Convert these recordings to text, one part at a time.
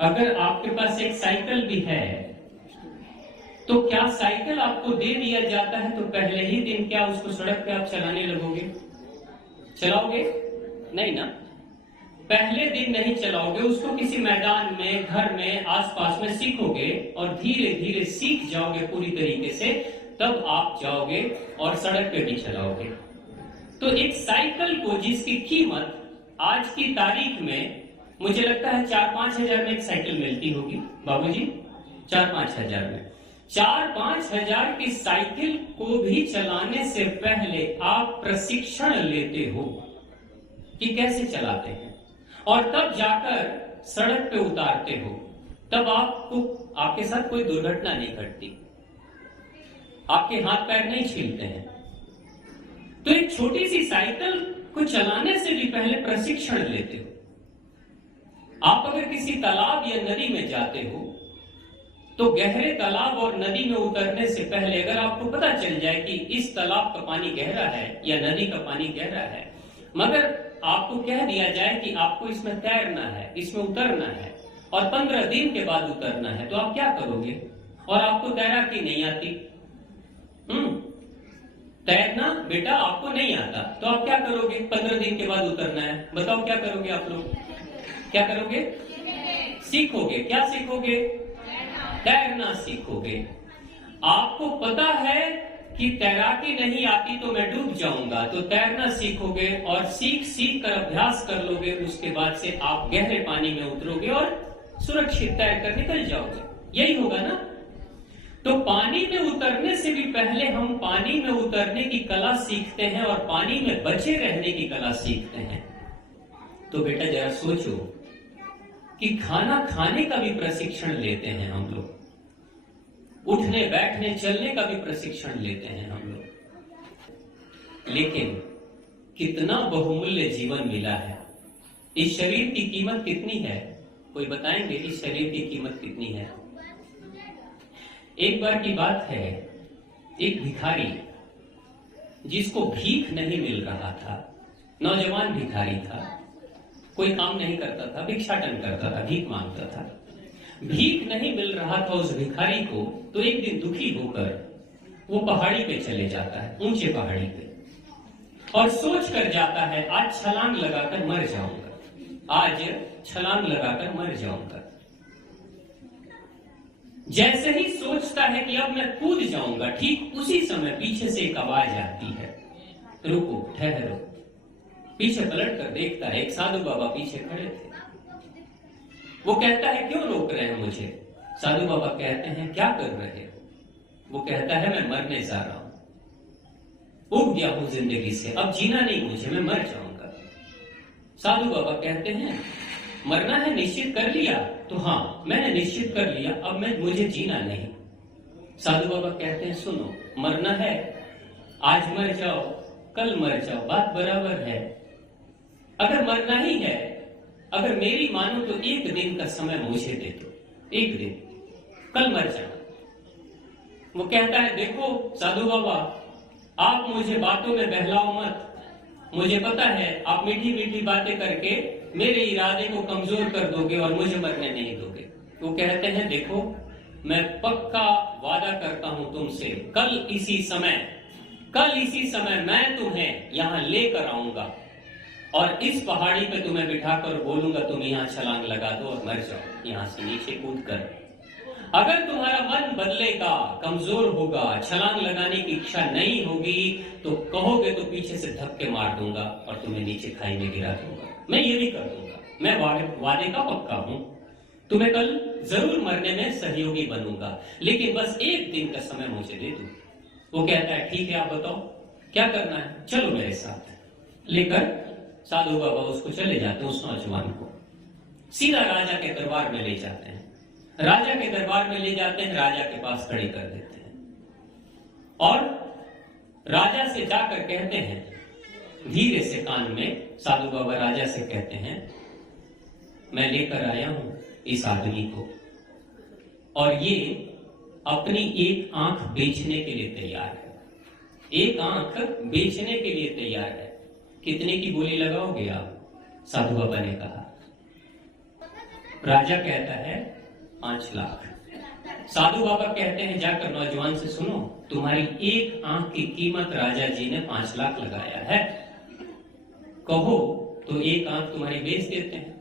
अगर आपके पास एक साइकिल भी है तो क्या साइकिल आपको दे दिया जाता है तो पहले ही दिन क्या उसको सड़क पे आप चलाने लगोगे? चलाओगे? नहीं ना, पहले दिन नहीं चलाओगे उसको। किसी मैदान में, घर में, आसपास में सीखोगे और धीरे धीरे सीख जाओगे पूरी तरीके से, तब आप जाओगे और सड़क पे भी चलाओगे। तो एक साइकिल को जिसकी कीमत आज की तारीख में मुझे लगता है 4-5 हजार में एक साइकिल मिलती होगी बाबूजी, 4-5 हजार में। 4-5 हजार की साइकिल को भी चलाने से पहले आप प्रशिक्षण लेते हो कि कैसे चलाते हैं, और तब जाकर सड़क पे उतारते हो। तब आपके साथ कोई दुर्घटना नहीं घटती, आपके हाथ पैर नहीं छीलते हैं। तो एक छोटी सी साइकिल को चलाने से भी पहले प्रशिक्षण लेते हो। आप अगर किसी तालाब या नदी में जाते हो तो गहरे तालाब और नदी में उतरने से पहले अगर आपको पता चल जाए कि इस तालाब का पानी गहरा है या नदी का पानी गहरा है, मगर आपको कह दिया जाए कि आपको इसमें तैरना है, इसमें उतरना है और 15 दिन के बाद उतरना है, तो आप क्या करोगे? और आपको तैराकी नहीं आती, तैरना बेटा आपको नहीं आता, तो आप क्या करोगे? 15 दिन के बाद उतरना है, बताओ क्या करोगे आप लोग? क्या करोगे? सीखोगे। क्या सीखोगे? तैरना सीखोगे। आपको पता है कि तैराकी नहीं आती तो मैं डूब जाऊंगा, तो तैरना सीखोगे और सीख सीख कर अभ्यास कर लोगे। उसके बाद से आप गहरे पानी में उतरोगे और सुरक्षित तैर कर निकल जाओगे। यही होगा ना? तो पानी में उतरने से भी पहले हम पानी में उतरने की कला सीखते हैं और पानी में बचे रहने की कला सीखते हैं। तो बेटा जरा सोचो कि खाना खाने का भी प्रशिक्षण लेते हैं हम लोग, उठने बैठने चलने का भी प्रशिक्षण लेते हैं हम लोग, लेकिन कितना बहुमूल्य जीवन मिला है। इस शरीर की कीमत कितनी है? कोई बताएंगे इस शरीर की कीमत कितनी है? एक बार की बात है, एक भिखारी जिसको भीख नहीं मिल रहा था, नौजवान भिखारी था, कोई काम नहीं करता था, भिक्षाटन करता था, भीख मांगता था। भीख नहीं मिल रहा था उस भिखारी को, तो एक दिन दुखी होकर वो पहाड़ी पे चले जाता है, ऊंचे पहाड़ी पे, और सोच कर जाता है आज छलांग लगाकर मर जाऊंगा, आज छलांग लगाकर मर जाऊंगा। जैसे ही सोचता है कि अब मैं कूद जाऊंगा, ठीक उसी समय पीछे से एक आवाज आती है, रुको, ठहरो। पीछे पलट कर देखता है, एक साधु बाबा पीछे खड़े थे। वो कहता है क्यों रोक रहे हैं मुझे? साधु बाबा कहते हैं क्या कर रहे हो? वो कहता है मैं मरने जा रहा हूं, उब गया हूं जिंदगी से, अब जीना नहीं मुझे, मैं मर जाऊंगा। साधु बाबा कहते हैं मरना है, निश्चित कर लिया? तो हाँ मैंने निश्चित कर लिया, अब मुझे जीना नहीं। साधु बाबा कहते हैं सुनो, मरना है आज मर जाओ, कल मर जाओ, बात बराबर है। अगर मरना ही है, अगर मेरी मानो तो एक दिन का समय मुझे दे दो, एक दिन, कल मर जाना। वो कहता है देखो साधु बाबा, आप मुझे बातों में बहलाओ मत, मुझे पता है आप मीठी मीठी बातें करके मेरे इरादे को कमजोर कर दोगे और मुझे मरने नहीं दोगे। वो कहते हैं देखो मैं पक्का वादा करता हूं तुमसे, कल इसी समय मैं तुम्हें यहां लेकर आऊंगा और इस पहाड़ी पे तुम्हें बिठाकर बोलूंगा तुम यहां छलांग लगा दो और मर जाओ यहां से नीचे कूद कर। अगर तुम्हारा मन बदलेगा, कमजोर होगा, छलांग लगाने की इच्छा नहीं होगी, तो कहोगे तो पीछे से धक्के मार दूंगा और तुम्हें नीचे खाई में गिरा दूंगा। मैं ये भी कर दूंगा, मैं वादे का पक्का हूं, तुम्हें कल जरूर मरने में सहयोगी बनूंगा, लेकिन बस एक दिन का समय मुझे दे दो। वो कहता है ठीक है आप बताओ क्या करना है, चलो मेरे साथ। लेकर साधु बाबा उसको चले जाते हैं, उस नौजवान को सीधा राजा के दरबार में ले जाते हैं। राजा के दरबार में ले जाते हैं, राजा के पास खड़ी कर देते हैं और राजा से जाकर कहते हैं, धीरे से कान में साधु बाबा राजा से कहते हैं मैं लेकर आया हूं इस आदमी को और ये अपनी एक आंख बेचने के लिए तैयार है, एक आंख बेचने के लिए तैयार है। कितने की बोली लगाओगे आप? साधु बाबा ने कहा राजा कहता है 5 लाख। साधु बाबा कहते हैं जाकर नौजवान से सुनो, तुम्हारी एक आंख की कीमत राजा जी ने 5 लाख लगाया है, कहो तो एक आंख तुम्हारी बेच देते हैं।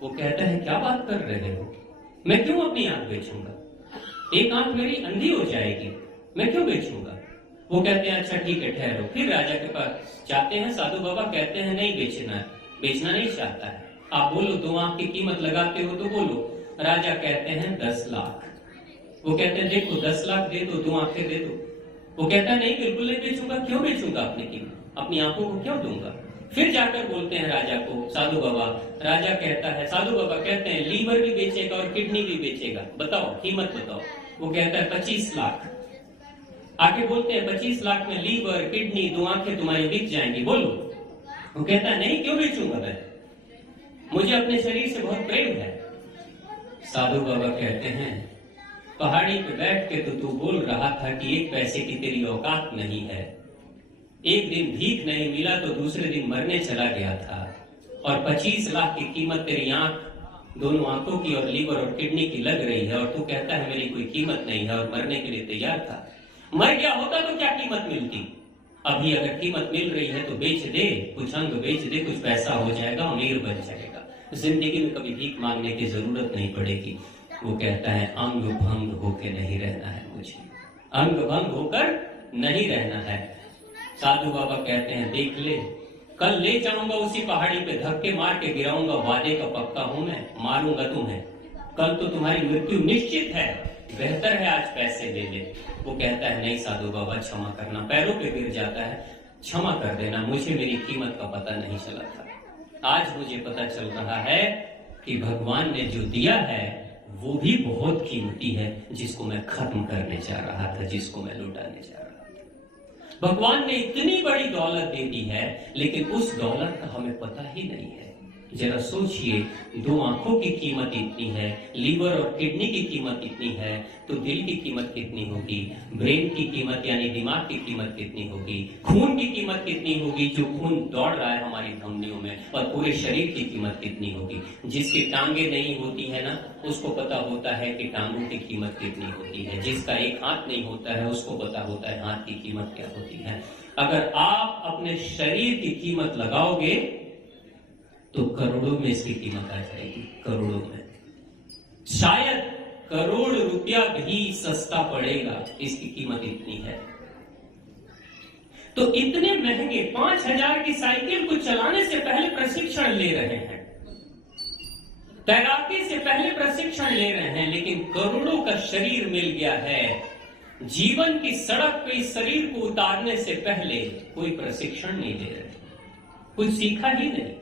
वो कहता है क्या बात कर रहे हो, मैं क्यों अपनी आंख बेचूंगा, एक आंख मेरी अंधी हो जाएगी, मैं क्यों बेचूंगा। वो कहते हैं अच्छा ठीक है ठहरो। फिर राजा के पास जाते हैं, साधु बाबा कहते हैं नहीं बेचना नहीं चाहता है, आप बोलो 2 आंख की कीमत लगाते हो तो बोलो। राजा कहते हैं 10 लाख। वो कहते हैं देखो 10 लाख दे दो, 2 आंखें दे दो। वो कहता है नहीं बिल्कुल नहीं बेचूंगा, क्यों बेचूंगा अपनी कीमत, अपनी आंखों को क्यों दूंगा। फिर जाकर बोलते हैं राजा को साधु बाबा। राजा कहता है, साधु बाबा कहते हैं लीवर भी बेचेगा और किडनी भी बेचेगा, बताओ कीमत बताओ। वो कहता है 25 लाख। आगे बोलते हैं 25 लाख में लीवर किडनी 2 आंखें तुम्हारी बिक जाएंगी, बोलो। वो कहता है नहीं क्यों बेचूंगा मैं, मुझे अपने शरीर से बहुत प्रेम है। साधु बाबा कहते हैं पहाड़ी पे बैठ के तो तू बोल रहा था कि 1 पैसे की तेरी औकात नहीं है, एक दिन भीख नहीं मिला तो दूसरे दिन मरने चला गया था, और 25 लाख की कीमत तेरी आंख, दोनों आंखों की और लीवर और किडनी की लग रही है, और तू कहता है मेरी कोई कीमत नहीं है और मरने के लिए तैयार था। मर गया होता तो क्या कीमत मिलती, अभी अगर कीमत मिल रही है तो बेच दे, कुछ अंग बेच दे, कुछ पैसा हो जाएगा, अमीर बन जाएगा, जिंदगी में कभी भीख मांगने की जरूरत नहीं पड़ेगी। वो कहता है अंग भंग होके नहीं रहना है, मुझे अंग भंग होकर नहीं रहना है। साधु बाबा कहते हैं देख ले, कल ले जाऊंगा उसी पहाड़ी पे, धक्के मार के गिराऊंगा, वादे का पक्का हूं मैं, मारूंगा तुम्हें, कल तो तुम्हारी मृत्यु निश्चित है, बेहतर है आज पैसे ले ले। वो कहता है नहीं साधु बाबा क्षमा करना, पैरों पे गिर जाता है, क्षमा कर देना, मुझे मेरी कीमत का पता नहीं चला था, आज मुझे पता चल रहा है कि भगवान ने जो दिया है वो भी बहुत कीमती है, जिसको मैं खत्म करने जा रहा था, जिसको मैं लुटाने जा रहा था। भगवान ने इतनी बड़ी दौलत दे दी है, लेकिन उस दौलत का हमें पता ही नहीं है। जरा सोचिए, 2 आंखों की कीमत इतनी है, लीवर और किडनी की कीमत इतनी है, तो दिल की कीमत कितनी होगी, ब्रेन की कीमत यानी दिमाग की कीमत कितनी होगी, खून की कीमत कितनी होगी, जो खून दौड़ रहा है हमारी धमनियों में, और पूरे शरीर की कीमत कितनी होगी। जिसकी टांगे नहीं होती है ना, उसको पता होता है कि टांगों की कीमत कितनी होती है, जिसका एक हाथ नहीं होता है उसको पता होता है हाथ की कीमत क्या होती है। अगर आप अपने शरीर की कीमत लगाओगे तो करोड़ों में इसकी कीमत आ जाएगी, करोड़ों में, शायद करोड़ रुपया भी सस्ता पड़ेगा, इसकी कीमत इतनी है। तो इतने महंगे 5000 की साइकिल को चलाने से पहले प्रशिक्षण ले रहे हैं, तैराकी से पहले प्रशिक्षण ले रहे हैं, लेकिन करोड़ों का शरीर मिल गया है। जीवन की सड़क पे इस शरीर को उतारने से पहले कोई प्रशिक्षण नहीं ले रहे, कुछ सीखा ही नहीं,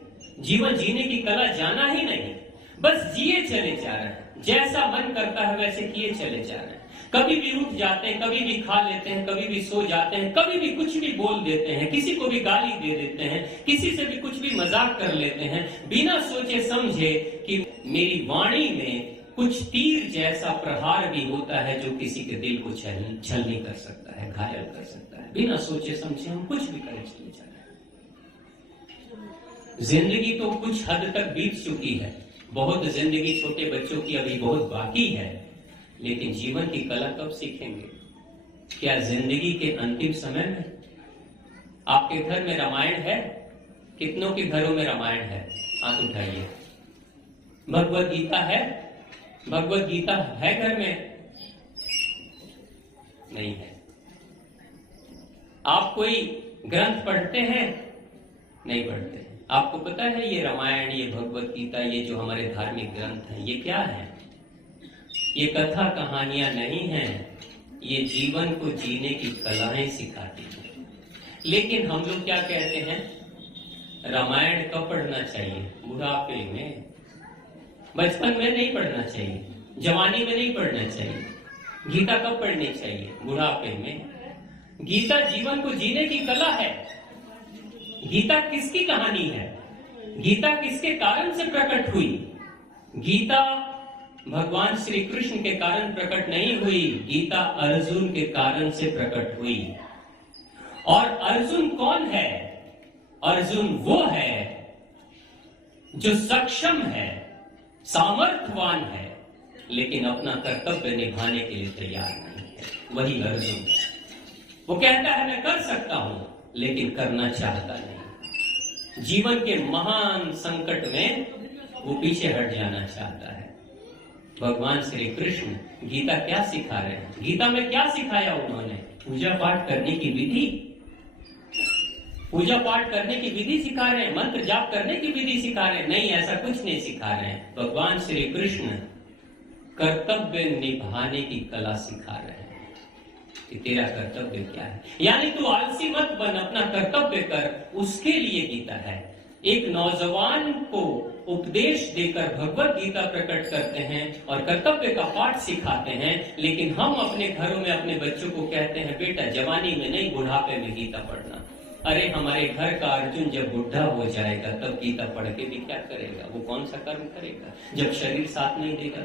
जीवन जीने की कला जाना ही नहीं, बस जिए चले जा रहे हैं, जैसा मन करता है वैसे किए चले जा रहे हैं। कभी भी उठ जाते हैं, कभी भी खा लेते हैं, कभी भी सो जाते हैं, कभी भी कुछ भी बोल देते हैं, किसी को भी गाली दे देते हैं, किसी से भी कुछ भी मजाक कर लेते हैं, बिना सोचे समझे कि मेरी वाणी में कुछ तीर जैसा प्रहार भी होता है जो किसी के दिल को छलनी कर सकता है, घायल कर सकता है। बिना सोचे समझे हम कुछ भी करे चले जा रहे हैं। जिंदगी तो कुछ हद तक बीत चुकी है, बहुत जिंदगी छोटे बच्चों की अभी बहुत बाकी है, लेकिन जीवन की कला कब सीखेंगे? क्या जिंदगी के अंतिम समय में? आपके घर में रामायण है? कितनों के घरों में रामायण है? हाथ उठाइए। भगवत गीता है? भगवत गीता है घर में? नहीं है। आप कोई ग्रंथ पढ़ते हैं? नहीं पढ़ते। आपको पता है ये रामायण, ये भगवत गीता, ये जो हमारे धार्मिक ग्रंथ हैं, ये क्या है? ये कथा कहानियां नहीं हैं, ये जीवन को जीने की कलाएं सिखाती हैं। लेकिन हम लोग क्या कहते हैं? रामायण कब पढ़ना चाहिए? बुढ़ापे में, बचपन में नहीं पढ़ना चाहिए, जवानी में नहीं पढ़ना चाहिए। गीता कब पढ़नी चाहिए? बुढ़ापे में। गीता जीवन को जीने की कला है। गीता किसकी कहानी है? गीता किसके कारण से प्रकट हुई? गीता भगवान श्री कृष्ण के कारण प्रकट नहीं हुई, गीता अर्जुन के कारण से प्रकट हुई। और अर्जुन कौन है? अर्जुन वो है जो सक्षम है सामर्थ्यवान है, लेकिन अपना कर्तव्य निभाने के लिए तैयार नहीं है। वही अर्जुन, वो कहता है मैं कर सकता हूं, लेकिन करना चाहता नहीं। जीवन के महान संकट में वो पीछे हट जाना चाहता है। भगवान श्री कृष्ण गीता क्या सिखा रहे हैं? गीता में क्या सिखाया उन्होंने? पूजा पाठ करने की विधि, पूजा पाठ करने की विधि सिखा रहे हैं, मंत्र जाप करने की विधि सिखा रहे हैं? नहीं, ऐसा कुछ नहीं सिखा रहे हैं। भगवान श्री कृष्ण कर्तव्य निभाने की कला सिखा रहे हैं कि तेरा कर्तव्य क्या है। यानी तू आलसी मत बन, अपना कर्तव्य कर, उसके लिए गीता है। एक नौजवान को उपदेश देकर भगवत गीता प्रकट करते हैं और कर्तव्य का पाठ सिखाते हैं, लेकिन हम अपने घरों में अपने बच्चों को कहते हैं बेटा जवानी में नहीं, बुढ़ापे में गीता पढ़ना। अरे हमारे घर का अर्जुन जब बुढ़ा हो जाएगा तब गीता पढ़ के भी क्या करेगा? वो कौन सा कर्म करेगा जब शरीर साथ नहीं देगा?